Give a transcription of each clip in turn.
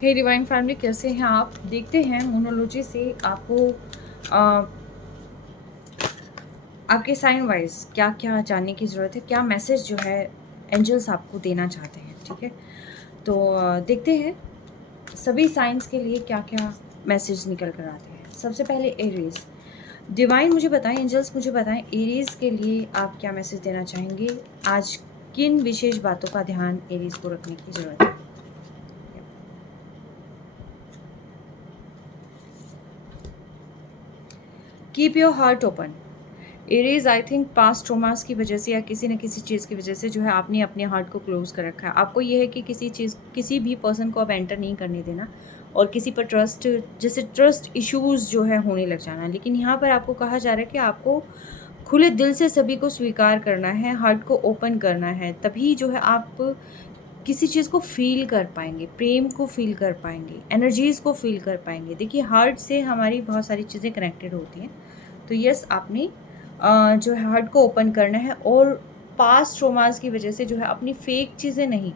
हे divine family, कैसे हैं आप? देखते हैं मोनोलॉजी से आपको अ, आपके साइन वाइज क्या क्या जानने की ज़रूरत है, क्या मैसेज जो है एंजल्स आपको देना चाहते हैं। ठीक है, तो देखते हैं सभी साइंस के लिए क्या क्या मैसेज निकल कर आते हैं। सबसे पहले एरीज। डिवाइन मुझे बताएं, एंजल्स मुझे बताएं, एरीज के लिए आप क्या मैसेज देना चाहेंगे? आज किन विशेष बातों का ध्यान एरीज को रखने की ज़रूरत है? Keep your heart open. Aries, I think past traumas की वजह से या किसी न किसी चीज़ की वजह से जो है आपने अपने हार्ट को क्लोज कर रखा है। आपको ये है कि किसी भी पर्सन को आप एंटर नहीं करने देना और किसी पर ट्रस्ट, जैसे ट्रस्ट इश्यूज जो है होने लग जाना। लेकिन यहाँ पर आपको कहा जा रहा है कि आपको खुले दिल से सभी को स्वीकार करना है, हार्ट को ओपन करना है, तभी जो है आप किसी चीज़ को फ़ील कर पाएंगे, प्रेम को फ़ील कर पाएंगे, एनर्जीज़ को फ़ील कर पाएंगे। देखिए, हार्ट से हमारी बहुत सारी चीज़ें कनेक्टेड होती हैं। तो यस, आपने जो है हार्ट को ओपन करना है और पास्ट ट्रोमास की वजह से जो है अपनी फेक चीज़ें नहीं,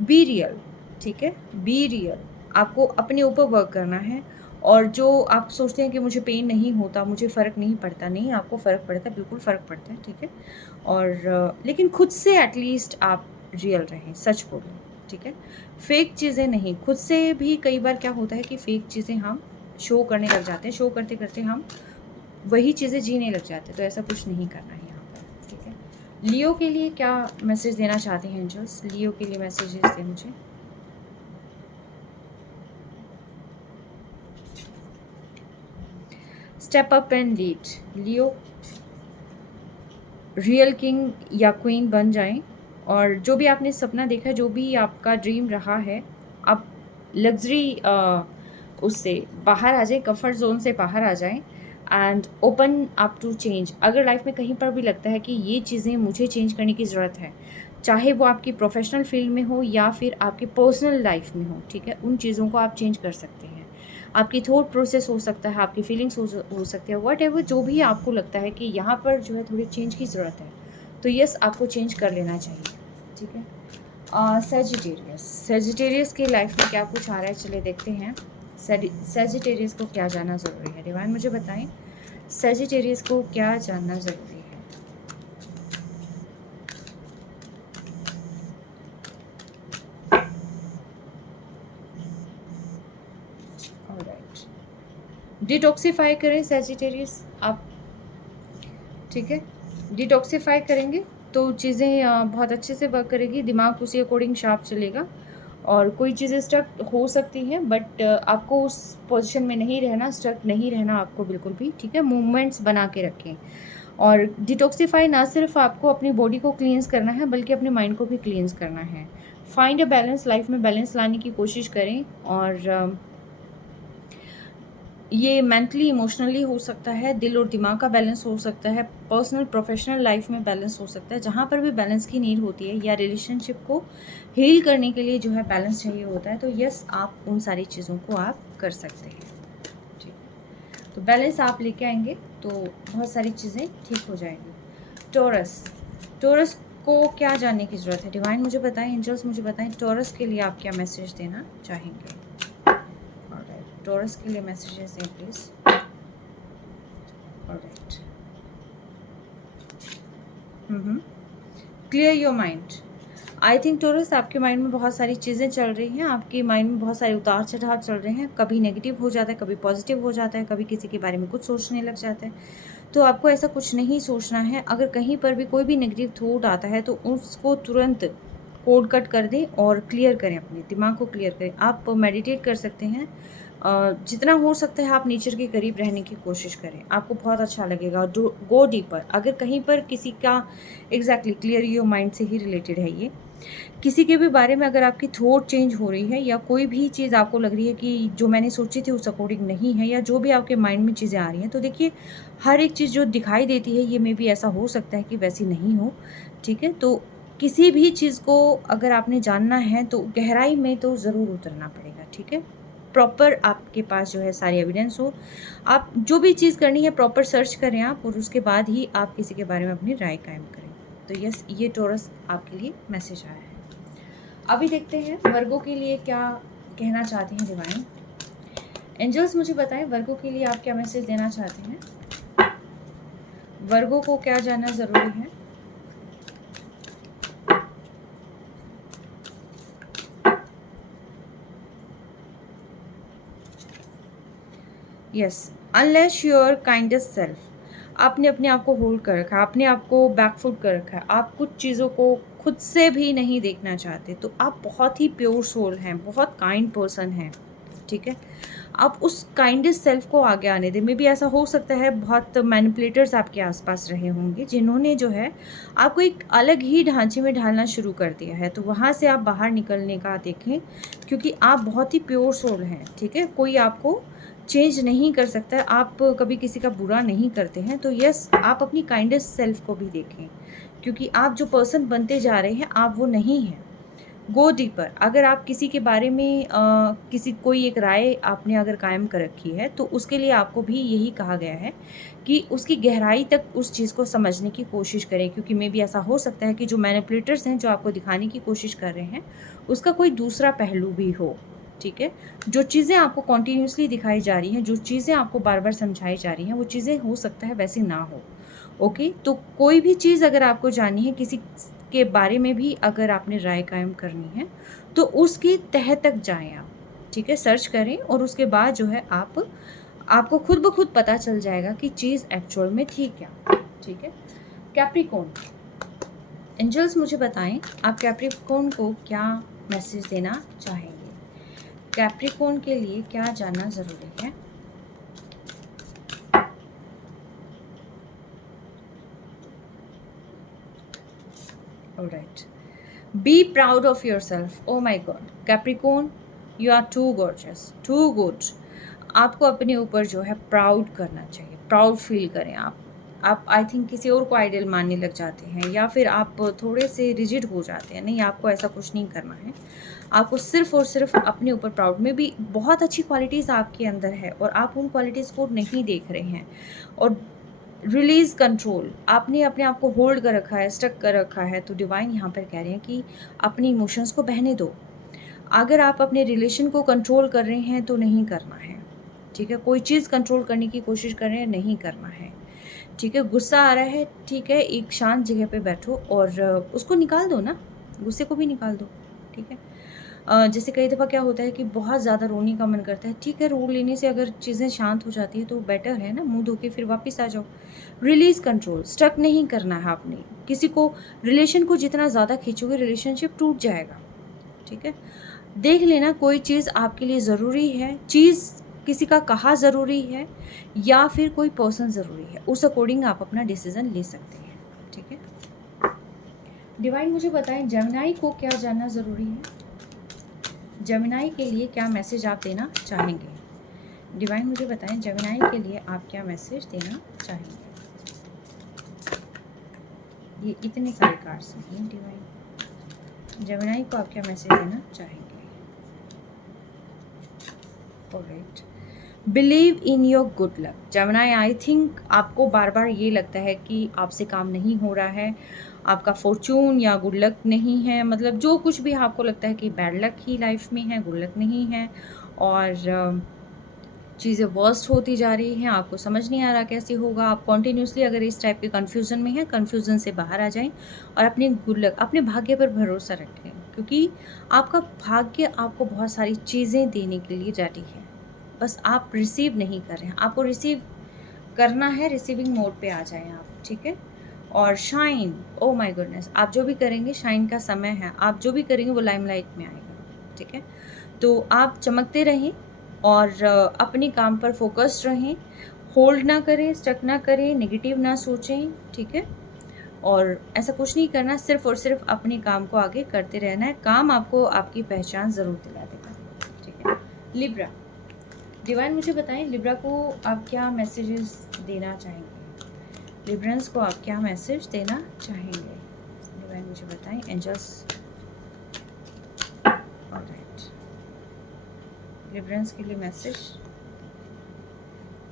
बी रियल। ठीक है, बी रियल। आपको अपने ऊपर वर्क करना है। और जो आप सोचते हैं कि मुझे पेन नहीं होता, मुझे फ़र्क नहीं पड़ता, नहीं, आपको फ़र्क पड़ता है, बिल्कुल फ़र्क पड़ता है। ठीक है, और लेकिन खुद से एटलीस्ट आप रियल रहें, सच बोलें। ठीक है, फेक चीज़ें नहीं। खुद से भी कई बार क्या होता है कि फेक चीज़ें हम शो करने लग जाते हैं, शो करते करते हम वही चीज़ें जीने लग जाते हैं। तो ऐसा कुछ नहीं करना है यहाँ पर। ठीक है, लियो के लिए क्या मैसेज देना चाहते हैं एंजल्स? लियो के लिए मैसेजेस दें मुझे। Step up and lead. Leo real king या क्वीन बन जाएं और जो भी आपने सपना देखा है, जो भी आपका ड्रीम रहा है, आप लग्जरी उससे बाहर आ जाएं, कंफर्ट जोन से बाहर आ जाएं and open up to change. अगर लाइफ में कहीं पर भी लगता है कि ये चीज़ें मुझे चेंज करने की ज़रूरत है, चाहे वो आपकी प्रोफेशनल फील्ड में हो या फिर आपकी पर्सनल लाइफ में हो, ठीक है, उन चीज़ों को आप चेंज कर सकते हैं। आपकी थॉट प्रोसेस हो सकता है, आपकी फीलिंग्स हो सकती है, वट एवर, जो भी आपको लगता है कि यहाँ पर जो है थोड़ी चेंज की ज़रूरत है, तो यस, आपको चेंज कर लेना चाहिए। ठीक है, सेजिटेरियस। सेजिटेरियस की लाइफ में क्या कुछ आ रहा है, चलिए देखते हैं। सेजिटेरियस को क्या जानना ज़रूरी है? डिवाइन मुझे बताएं, सेजिटेरियस को क्या जानना ज़रूरी है? ऑलराइट, डिटॉक्सिफाई करें सेजिटेरियस आप। ठीक है, डिटॉक्सिफाई करेंगे तो चीज़ें बहुत अच्छे से वर्क करेगी, दिमाग उसी अकॉर्डिंग शार्प चलेगा और कोई चीज़ें स्ट्रक हो सकती हैं, बट आपको उस पोजीशन में नहीं रहना, स्ट्रक नहीं रहना आपको बिल्कुल भी। ठीक है, मूवमेंट्स बना के रखें। और डिटॉक्सिफाई ना सिर्फ आपको अपनी बॉडी को क्लींस करना है, बल्कि अपने माइंड को भी क्लींस करना है। फाइंड अ बैलेंस, लाइफ में बैलेंस लाने की कोशिश करें। और ये मेंटली इमोशनली हो सकता है, दिल और दिमाग का बैलेंस हो सकता है, पर्सनल प्रोफेशनल लाइफ में बैलेंस हो सकता है। जहाँ पर भी बैलेंस की नीड होती है या रिलेशनशिप को हील करने के लिए जो है बैलेंस चाहिए होता है, तो यस, आप उन सारी चीज़ों को आप कर सकते हैं। ठीक है, तो बैलेंस आप लेके आएंगे तो बहुत सारी चीज़ें ठीक हो जाएंगी। टॉरस। टॉरस को क्या जानने की ज़रूरत है? डिवाइन मुझे बताएं, एंजल्स मुझे बताएं, टॉरस के लिए आप क्या मैसेज देना चाहेंगे? ऑलराइट, टॉरस के लिए मैसेजेस दें please. Alright, clear your mind. I think taurus, आपके माइंड में बहुत सारी चीज़ें चल रही हैं, आपके माइंड में बहुत सारे उतार चढ़ाव चल रहे हैं। कभी नेगेटिव हो जाता है, कभी पॉजिटिव हो जाता है, कभी किसी के बारे में कुछ सोचने लग जाता है। तो आपको ऐसा कुछ नहीं सोचना है। अगर कहीं पर भी कोई भी नेगेटिव थॉट आता है तो उसको तुरंत कोड कट कर दें और क्लियर करें, अपने दिमाग को क्लियर करें। आप मेडिटेट कर सकते हैं, जितना हो सकता है आप नेचर के करीब रहने की कोशिश करें, आपको बहुत अच्छा लगेगा। Go deeper. अगर कहीं पर किसी का एग्जैक्टली क्लियर योर माइंड से ही रिलेटेड है ये, किसी के भी बारे में अगर आपकी थॉट चेंज हो रही है या कोई भी चीज़ आपको लग रही है कि जो मैंने सोची थी उस अकॉर्डिंग नहीं है, या जो भी आपके माइंड में चीज़ें आ रही हैं, तो देखिए, हर एक चीज़ जो दिखाई देती है ये मे भी ऐसा हो सकता है कि वैसी नहीं हो। ठीक है, तो किसी भी चीज़ को अगर आपने जानना है तो गहराई में तो ज़रूर उतरना पड़ेगा। ठीक है, प्रॉपर आपके पास जो है सारी एविडेंस हो। आप जो भी चीज़ करनी है प्रॉपर सर्च करें आप, और उसके बाद ही आप किसी के बारे में अपनी राय कायम करें। तो यस, ये टॉरस आपके लिए मैसेज आया है। अभी देखते हैं वर्गो के लिए क्या कहना चाहते हैं डिवाइन? एंजल्स मुझे बताएं वर्गो के लिए आप क्या मैसेज देना चाहते हैं? वर्गो को क्या जानना ज़रूरी है? Yes, unless your kindest self, आपने अपने आप को होल्ड कर रखा है, आपने आपको बैकफुट कर रखा है, आप कुछ चीज़ों को खुद से भी नहीं देखना चाहते, तो आप बहुत ही प्योर सोल हैं, बहुत काइंड पर्सन हैं, ठीक है? आप उस काइंडेस्ट सेल्फ को आगे आने दें। मे बी ऐसा हो सकता है बहुत मैनिपुलेटर्स आपके आसपास रहे होंगे जिन्होंने जो है आपको एक अलग ही ढांचे में ढालना शुरू कर दिया है, तो वहाँ से आप बाहर निकलने का देखें, क्योंकि आप बहुत ही प्योर सोल हैं, ठीक है? कोई आपको चेंज नहीं कर सकता है, आप कभी किसी का बुरा नहीं करते हैं, तो यस, आप अपनी काइंडेस्ट सेल्फ को भी देखें, क्योंकि आप जो पर्सन बनते जा रहे हैं आप वो नहीं हैं। गो डीपर, अगर आप किसी के बारे में किसी कोई एक राय आपने अगर कायम कर रखी है, तो उसके लिए आपको भी यही कहा गया है कि उसकी गहराई तक उस चीज़ को समझने की कोशिश करें, क्योंकि मे बी ऐसा हो सकता है कि जो मैनिपुलेटर्स हैं जो आपको दिखाने की कोशिश कर रहे हैं उसका कोई दूसरा पहलू भी हो, ठीक है? जो चीज़ें आपको कॉन्टीन्यूसली दिखाई जा रही हैं, जो चीज़ें आपको बार बार समझाई जा रही हैं, वो चीज़ें हो सकता है वैसी ना हो। ओके, तो कोई भी चीज़ अगर आपको जाननी है, किसी के बारे में भी अगर आपने राय कायम करनी है, तो उसकी तह तक जाएं आप, ठीक है? सर्च करें और उसके बाद जो है आपको खुद ब खुद पता चल जाएगा कि चीज़ एक्चुअल में थी क्या, ठीक है? कैप्रिकॉर्न, एंजल्स मुझे बताएं आप कैप्रिकॉर्न को क्या मैसेज देना चाहेंगे? कैप्रिकॉर्न के लिए क्या जानना ज़रूरी है? Alright. Be proud of yourself. Oh my God. Capricorn, you are too gorgeous, too good. आपको अपने ऊपर जो है प्राउड करना चाहिए, प्राउड फील करें आप आई थिंक किसी और को आइडियल मानने लग जाते हैं, या फिर आप थोड़े से रिजिड हो जाते हैं। नहीं, आपको ऐसा कुछ नहीं करना है। आपको सिर्फ और सिर्फ अपने ऊपर प्राउड में भी बहुत अच्छी क्वालिटीज़ आपके अंदर है और आप उन क्वालिटीज़ को नहीं देख रहे हैं। और रिलीज़ कंट्रोल, आपने अपने आप को होल्ड कर रखा है, स्टक कर रखा है, तो डिवाइन यहाँ पर कह रहे हैं कि अपनी इमोशंस को बहने दो। अगर आप अपने रिलेशन को कंट्रोल कर रहे हैं तो नहीं करना है, ठीक है? कोई चीज़ कंट्रोल करने की कोशिश कर रहे हैं, नहीं करना है, ठीक है? गुस्सा आ रहा है, ठीक है, एक शांत जगह पे बैठो और उसको निकाल दो ना, गुस्से को भी निकाल दो, ठीक है? जैसे कई दफ़ा क्या होता है कि बहुत ज़्यादा रोने का मन करता है, ठीक है, रो लेने से अगर चीज़ें शांत हो जाती है तो बेटर है ना, मुँह धो के फिर वापस आ जाओ। रिलीज़ कंट्रोल, स्टक नहीं करना है आपने किसी को। रिलेशन को जितना ज़्यादा खींचोगे रिलेशनशिप टूट जाएगा, ठीक है? देख लेना कोई चीज़ आपके लिए ज़रूरी है, चीज़ किसी का कहा ज़रूरी है या फिर कोई पर्सन ज़रूरी है, उस अकॉर्डिंग आप अपना डिसीज़न ले सकते हैं, ठीक है? डिवाइन मुझे बताएं जेमिनी को क्या जानना ज़रूरी है? जेमिनी के लिए क्या मैसेज आप देना चाहेंगे? डिवाइन मुझे बताएं जेमिनी के लिए आप क्या मैसेज देना चाहेंगे? ये इतने सारे कार्ड्स हैं डिवाइन, जेमिनी को आप क्या मैसेज देना चाहेंगे? Alright, believe in your good luck. Gemini, I think आपको बार बार ये लगता है कि आपसे काम नहीं हो रहा है, आपका फॉर्चून या गुड लक नहीं है, मतलब जो कुछ भी आपको लगता है कि बैड लक ही लाइफ में है, गुड लक नहीं है, और चीज़ें वर्स्ट होती जा रही हैं, आपको समझ नहीं आ रहा कैसे होगा। आप कॉन्टीन्यूसली अगर इस टाइप के कन्फ्यूज़न में हैं, कन्फ्यूज़न से बाहर आ जाएं और अपने गुड लक, अपने भाग्य पर भरोसा रखें, क्योंकि आपका भाग्य आपको बहुत सारी चीज़ें देने के लिए रेडी है, बस आप रिसीव नहीं कर रहे हैं। आपको रिसीव करना है, रिसीविंग मोड पे आ जाएं आप, ठीक है? और शाइन, ओ माय गुडनेस, आप जो भी करेंगे शाइन का समय है, आप जो भी करेंगे वो लाइमलाइट में आएगा, ठीक है? तो आप चमकते रहें और अपने काम पर फोकस्ड रहें, होल्ड ना करें, स्टक ना करें, नेगेटिव ना सोचें, ठीक है? और ऐसा कुछ नहीं करना, सिर्फ और सिर्फ अपने काम को आगे करते रहना है। काम आपको आपकी पहचान ज़रूर दिला देगा, ठीक है? लिब्रा, डिवाइन मुझे बताएं लिब्रा को आप क्या मैसेजेस देना चाहेंगे? लिब्रंस को आप क्या मैसेज देना चाहेंगे? डिवाइन मुझे बताएं। एंजल्स, ऑलराइट, लिब्रंस के लिए message,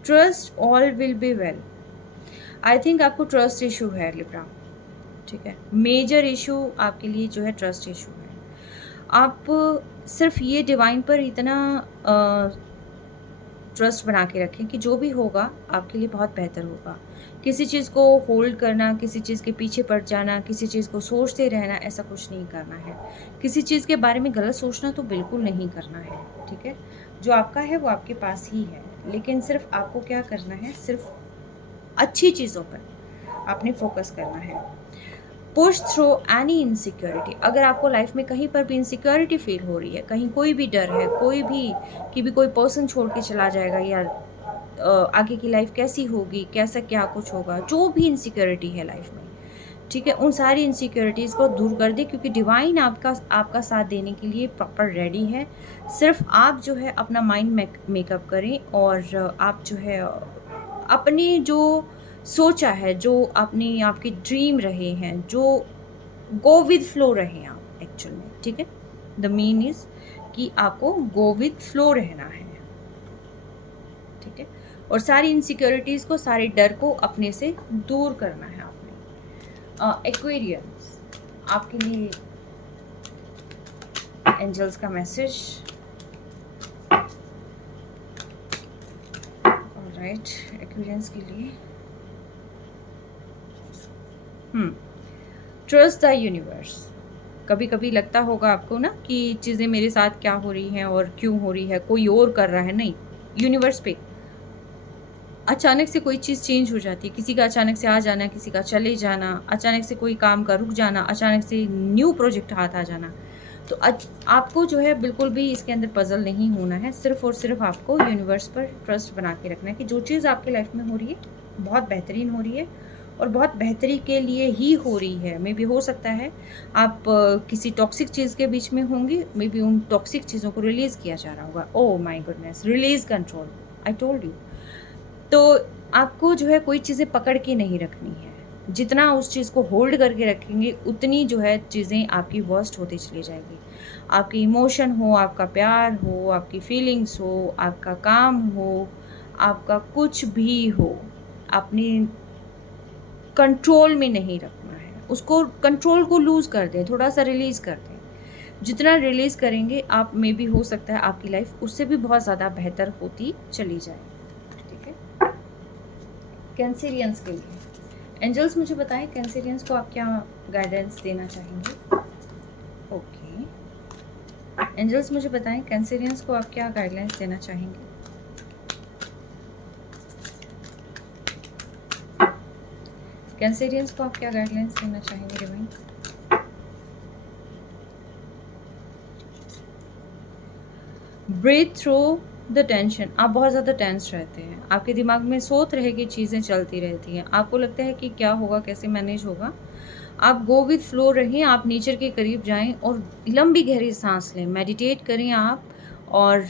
trust all will be well. I think आपको ट्रस्ट इशू है लिब्रा, ठीक है? मेजर इशू आपके लिए जो है ट्रस्ट इशू है। आप सिर्फ ये डिवाइन पर इतना ट्रस्ट बना के रखें कि जो भी होगा आपके लिए बहुत बेहतर होगा। किसी चीज़ को होल्ड करना, किसी चीज़ के पीछे पड़ जाना, किसी चीज़ को सोचते रहना, ऐसा कुछ नहीं करना है। किसी चीज़ के बारे में गलत सोचना तो बिल्कुल नहीं करना है, ठीक है? जो आपका है वो आपके पास ही है, लेकिन सिर्फ आपको क्या करना है, सिर्फ अच्छी चीज़ों पर आपने फोकस करना है। Push through any insecurity. अगर आपको लाइफ में कहीं पर भी इनसिक्योरिटी फील हो रही है, कहीं कोई भी डर है, कोई भी कि भी कोई पर्सन छोड़ के चला जाएगा या आगे की लाइफ कैसी होगी, कैसा क्या कुछ होगा, जो भी इनसिक्योरिटी है लाइफ में, ठीक है, उन सारी इनसिक्योरिटीज़ को दूर कर दे, क्योंकि डिवाइन आपका आपका साथ देने के लिए प्रॉपर रेडी है। सिर्फ आप जो है अपना माइंड मेकअप करें और आप जो है अपनी जो सोचा है, जो अपनी आपकी ड्रीम रहे हैं, जो गो विद फ्लो रहे आप एक्चुअल में, ठीक है। द मीन इज कि आपको गो विद फ्लो रहना है, ठीक है, और सारी इनसिक्योरिटीज़ को, सारे डर को अपने से दूर करना है आपने। एक्वेरियंस, आपके लिए एंजल्स का मैसेज। ऑलराइट, एक्वेरियंस के लिए ट्रस्ट द यूनिवर्स। कभी कभी लगता होगा आपको ना कि चीज़ें मेरे साथ क्या हो रही हैं और क्यों हो रही है, कोई और कर रहा है, नहीं, यूनिवर्स पे अचानक से कोई चीज़ चेंज हो जाती है। किसी का अचानक से आ जाना, किसी का चले जाना, अचानक से कोई काम का रुक जाना, अचानक से न्यू प्रोजेक्ट हाथ आ जाना। तो आपको जो है बिल्कुल भी इसके अंदर पजल नहीं होना है। सिर्फ और सिर्फ आपको यूनिवर्स पर ट्रस्ट बना के रखना है कि जो चीज़ आपकी लाइफ में हो रही है बहुत बेहतरीन हो रही है और बहुत बेहतरी के लिए ही हो रही है। मे बी हो सकता है आप किसी टॉक्सिक चीज़ के बीच में होंगे, मे बी उन टॉक्सिक चीज़ों को रिलीज़ किया जा रहा होगा। Oh my goodness, release control, I told you. तो आपको जो है कोई चीज़ें पकड़ के नहीं रखनी है। जितना उस चीज़ को होल्ड करके रखेंगे उतनी जो है चीज़ें आपकी वर्स्ट होती चली जाएगी। आपकी इमोशन हो, आपका प्यार हो, आपकी फीलिंग्स हो, आपका काम हो, आपका कुछ भी हो, अपनी कंट्रोल में नहीं रखना है। उसको कंट्रोल को लूज़ कर दें, थोड़ा सा रिलीज़ कर दें। जितना रिलीज़ करेंगे आप, मे बी हो सकता है आपकी लाइफ उससे भी बहुत ज़्यादा बेहतर होती चली जाए, ठीक है। कैंसेरियंस के लिए एंजल्स मुझे बताएं, कैंसेरियंस को आप क्या गाइडेंस देना चाहेंगे? ओके, एंजल्स मुझे बताएं, कैंसेरियंस को आप क्या गाइडलाइंस देना चाहेंगे? कैंसेरियंस को आप क्या गाइडलाइंस देना चाहेंगे divine? Breathe through the tension. आप बहुत ज़्यादा टेंस रहते हैं, आपके दिमाग में सौ तरह की चीज़ें चलती रहती हैं, आपको लगता है कि क्या होगा, कैसे मैनेज होगा। आप गो विथ फ्लो रहें, आप नेचर के करीब जाएं और लंबी गहरी सांस लें, मेडिटेट करें आप। और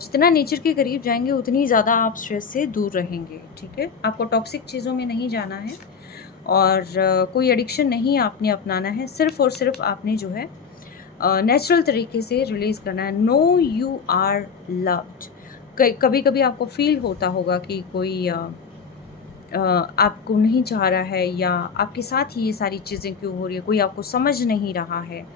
जितना नेचर के करीब जाएंगे उतनी ज़्यादा आप स्ट्रेस से दूर रहेंगे, ठीक है। आपको टॉक्सिक चीज़ों में नहीं जाना है और कोई एडिक्शन नहीं आपने अपनाना है। सिर्फ और सिर्फ आपने जो है नेचुरल तरीके से रिलीज़ करना है। No you are loved. कभी कभी आपको फील होता होगा कि कोई आपको नहीं चाह रहा है या आपके साथ ही ये सारी चीज़ें क्यों हो रही है, कोई आपको समझ नहीं रहा है।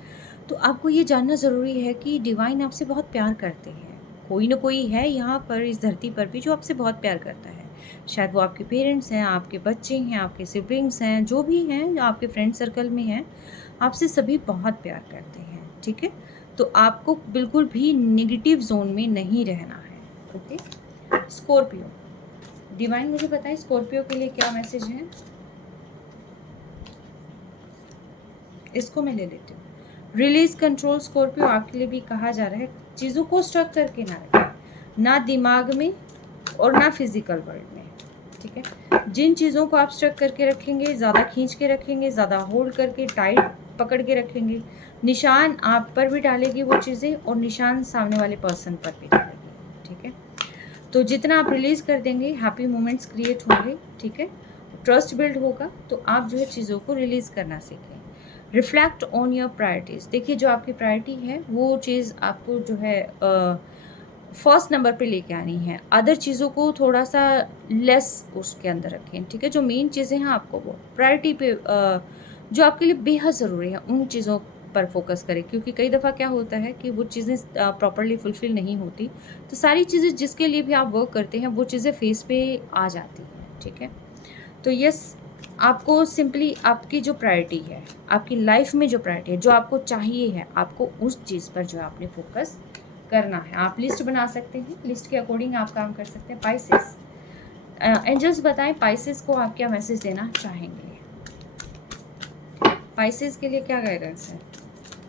तो आपको ये जानना ज़रूरी है कि डिवाइन आपसे बहुत प्यार करते हैं। कोई ना कोई है यहाँ पर इस धरती पर भी जो आपसे बहुत प्यार करता है। शायद वो आपके पेरेंट्स हैं, आपके बच्चे हैं, आपके सिबलिंग्स हैं, जो भी हैं, आपके फ्रेंड सर्कल में हैं, आपसे सभी बहुत प्यार करते हैं, ठीक है। तो आपको बिल्कुल भी नेगेटिव जोन में नहीं रहना है, ओके। स्कॉर्पियो, डिवाइन मुझे बताएं स्कॉर्पियो के लिए क्या मैसेज है? इसको मैं ले लेती हूँ। रिलीज कंट्रोल स्कॉर्पियो, आपके लिए भी कहा जा रहा है चीज़ों को स्ट्रक करके ना रखें, ना दिमाग में और ना फिजिकल वर्ल्ड में, ठीक है। जिन चीज़ों को आप स्ट्रक करके रखेंगे, ज़्यादा खींच के रखेंगे, ज़्यादा होल्ड करके टाइट पकड़ के रखेंगे, निशान आप पर भी डालेगी वो चीज़ें और निशान सामने वाले पर्सन पर भी डालेगी, ठीक है। तो जितना आप रिलीज़ कर देंगे हैप्पी मोमेंट्स क्रिएट होंगे, ठीक है, ट्रस्ट बिल्ड होगा। तो आप जो है चीज़ों को रिलीज़ करना सीखें। रिफ्लेक्ट ऑन योर प्रायोरिटीज़, देखिए जो आपकी प्रायोरिटी है वो चीज़ आपको जो है फर्स्ट नंबर पे लेके आनी है। अदर चीज़ों को थोड़ा सा लेस उसके अंदर रखें, ठीक है। जो मेन चीज़ें हैं आपको वो प्रायोरिटी पे जो आपके लिए बेहद ज़रूरी है उन चीज़ों पर फोकस करें, क्योंकि कई दफ़ा क्या होता है कि वो चीज़ें प्रॉपर्ली फुलफ़िल नहीं होती। तो सारी चीज़ें जिसके लिए भी आप वर्क करते हैं, वो चीज़ें फेस पे आ जाती हैं, ठीक है? तो यस, आपको सिंपली आपकी जो प्रायोरिटी है, आपकी लाइफ़ में जो प्रायोरिटी है, जो आपको चाहिए है, आपको उस चीज़ पर जो है आपने फोकस करना है। आप लिस्ट बना सकते हैं, लिस्ट के अकॉर्डिंग आप काम कर सकते हैं। पाइसेस, एंजल्स बताएँ पाइसेस को आप क्या मैसेज देना चाहेंगे? पाइसेस के लिए क्या गाइडेंस है?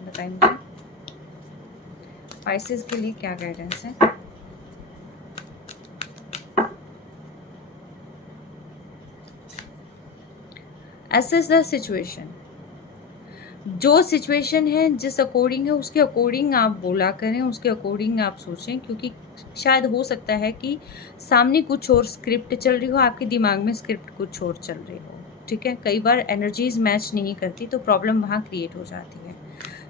बताएँ मुझे। पाइसेस के लिए क्या गाइडेंस है? Assess the situation. जो सिचुएशन है, जिस अकॉर्डिंग है, उसके अकॉर्डिंग आप बोला करें, उसके अकॉर्डिंग आप सोचें, क्योंकि शायद हो सकता है कि सामने कुछ और स्क्रिप्ट चल रही हो, आपके दिमाग में स्क्रिप्ट कुछ और चल रही हो, ठीक है? कई बार एनर्जीज़ मैच नहीं करती, तो प्रॉब्लम वहाँ क्रिएट हो जाती है।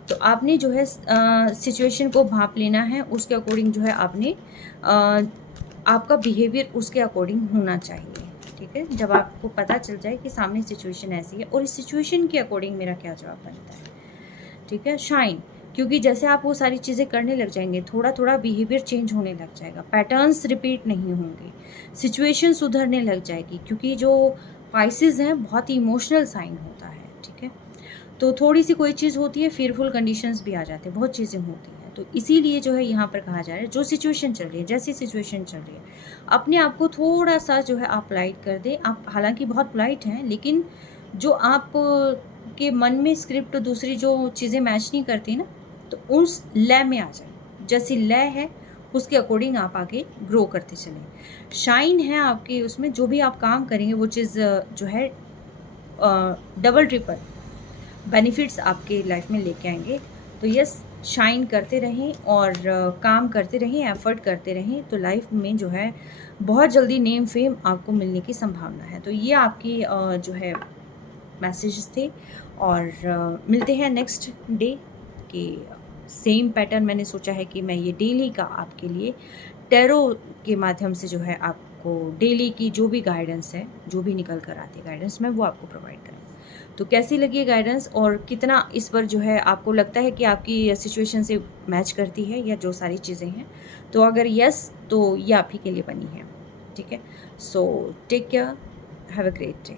तो आपने जो है सिचुएशन को भाँप लेना है, उसके अकॉर्डिंग जो है आपने आपका बिहेवियर उसके अकॉर्डिंग होना चाहिए, ठीक है? जब आपको पता चल जाए कि सामने सिचुएशन ऐसी है और इस सिचुएशन के अकॉर्डिंग मेरा क्या जवाब बनता है, ठीक है? शाइन, क्योंकि जैसे आप वो सारी चीज़ें करने लग जाएँगे, थोड़ा-थोड़ा बिहेवियर चेंज होने लग जाएगा, पैटर्न्स रिपीट नहीं होंगे, सिचुएशन सुधरने लग जाएगी, क्योंकि जो पाइसेस हैं बहुत ही इमोशनल साइन होता है, ठीक है? तो थोड़ी-सी कोई चीज़ होती है, फ़ियरफुल कंडीशंस भी आ जाते हैं, बहुत चीज़ें होती हैं। तो इसीलिए जो है यहाँ पर कहा जा रहा है, जो सिचुएशन चल रही है, जैसी सिचुएशन चल रही है, अपने आप को थोड़ा-सा जो है आप पोलाइट कर दें। आप हालाँकि बहुत पोलाइट हैं, लेकिन जो आप के मन में स्क्रिप्ट दूसरी जो चीज़ें मैच नहीं करती ना, तो उस लय में आ जाएँ। जैसी लय है, उसके अकॉर्डिंग आप आगे ग्रो करते चलें। शाइन है आपके उसमें, जो भी आप काम करेंगे वो चीज़ जो है डबल ट्रिपल बेनिफिट्स आपके लाइफ में लेके आएँगे। तो यस, शाइन करते रहें और काम करते रहें, एफ़र्ट करते रहें, तो लाइफ में जो है बहुत जल्दी नेम फ़ेम आपको मिलने की संभावना है। तो ये आपकी जो है मैसेजेस थे और मिलते हैं नेक्स्ट डे कि सेम पैटर्न मैंने सोचा है कि मैं ये डेली का आपके लिए टैरो के माध्यम से जो है आपको डेली की जो भी गाइडेंस है, जो भी निकल कर आती है गाइडेंस, मैं वो आपको प्रोवाइड करूँ। तो कैसी लगी ये गाइडेंस और कितना इस पर जो है आपको लगता है कि आपकी सिचुएशन से मैच करती है या जो सारी चीज़ें हैं? तो अगर येस, तो ये आप ही के लिए बनी है, ठीक है? So take care, have a great day.